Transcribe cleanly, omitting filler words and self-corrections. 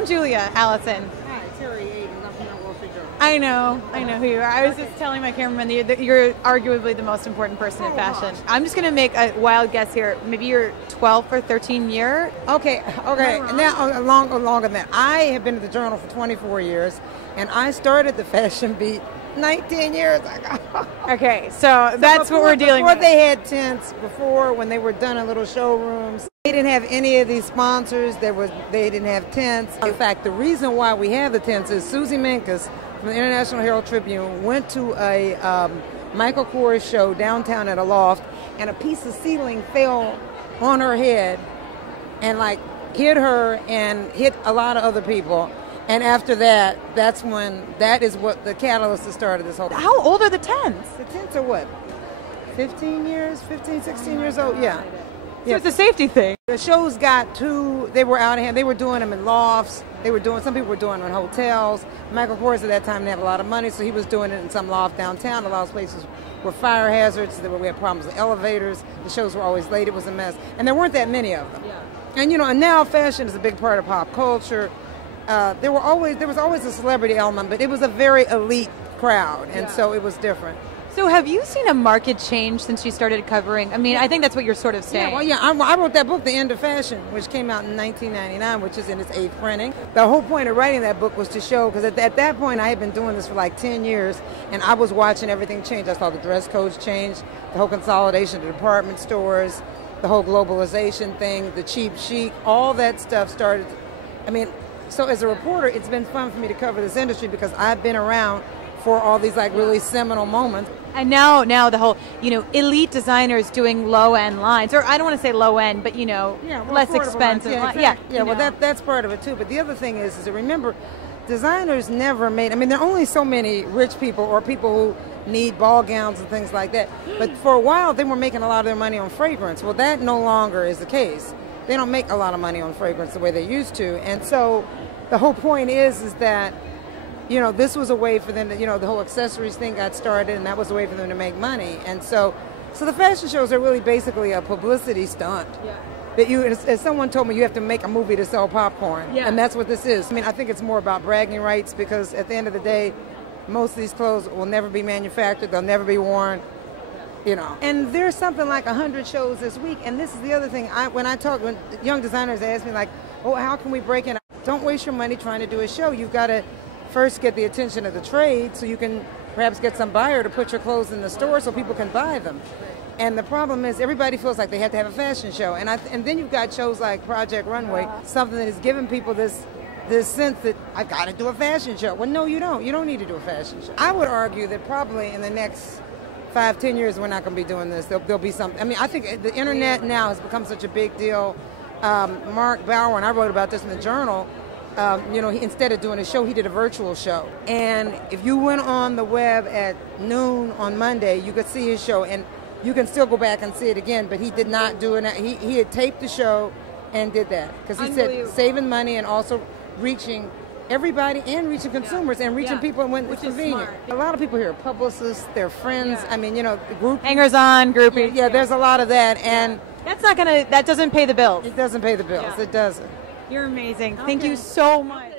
I'm Julia Allison. Hi, Terry Aiden. I'm from the Wall Street Journal. I know who you are. I was just telling my cameraman that you're arguably the most important person in fashion. I'm just going to make a wild guess here. Maybe you're 12 or 13 year. Okay. Now, longer than that. I have been at the Journal for 24 years, and I started the fashion beat 19 years ago. Okay, so that's what we're dealing with. Before they had tents, before when they were done in little showrooms, they didn't have any of these sponsors. They didn't have tents. In fact, the reason why we have the tents is Susie Menkes from the International Herald Tribune went to a Michael Kors show downtown at a loft, and a piece of ceiling fell on her head and like hit her and hit a lot of other people. And after that, that is what the catalyst that started this whole thing. How old are the tents? The tents are what? 15 years, 15, 16 years old? Yeah. So it's a safety thing. The shows they were out of hand. They were doing them in lofts. Some people were doing them in hotels. Michael Kors at that time didn't have a lot of money, so he was doing it in some loft downtown. A lot of places were fire hazards. We had problems with elevators. The shows were always late. It was a mess. And there weren't that many of them. Yeah. And now fashion is a big part of pop culture. There was always a celebrity element, but it was a very elite crowd, and so it was different. So have you seen a market change since you started covering? I mean, I think that's what you're sort of saying. I wrote that book, The End of Fashion, which came out in 1999, which is in its 8th printing. The whole point of writing that book was to show, because at that point I had been doing this for like 10 years, and I was watching everything change. I saw the dress codes change, the whole consolidation of the department stores, the whole globalization thing, the cheap chic, all that stuff started. So as a reporter, it's been fun for me to cover this industry because I've been around for all these like really seminal moments. And now the whole, elite designers doing low-end lines, or I don't want to say low-end, but, less expensive. That's part of it too. But the other thing is to remember, designers never made, there are only so many rich people or people who need ball gowns and things like that. But for a while, they were making a lot of their money on fragrance. Well, that no longer is the case. They don't make a lot of money on fragrance the way they used to. And so the whole point is that, this was a way for them to, the whole accessories thing got started, and that was a way for them to make money. And so the fashion shows are really basically a publicity stunt. Yeah. That as someone told me, you have to make a movie to sell popcorn. Yeah. And that's what this is. I think it's more about bragging rights because at the end of the day, most of these clothes will never be manufactured. They'll never be worn. And there's something like 100 shows this week. And this is the other thing. When young designers ask me like, oh, how can we break in? Don't waste your money trying to do a show. You've got to first get the attention of the trade so you can perhaps get some buyer to put your clothes in the store so people can buy them. And the problem is everybody feels like they have to have a fashion show. And then you've got shows like Project Runway, something that is giving people this sense that I've got to do a fashion show. Well, no, you don't. You don't need to do a fashion show. I would argue that probably in the next 5-10 years we're not going to be doing this. There'll be something. I think the internet now has become such a big deal. Mark Bauer, and I wrote about this in the Journal, instead of doing a show, he did a virtual show. And if you went on the web at noon on Monday, you could see his show, and you can still go back and see it again, but he did not do it. He had taped the show and did that because he said saving money and also reaching everybody and reaching consumers and reaching people when it's convenient. A lot of people here are publicists, they're friends. Group hangers-on, groupies. Yeah, there's a lot of that, and that doesn't pay the bills. It doesn't pay the bills. Yeah. It doesn't. You're amazing. Thank you so much.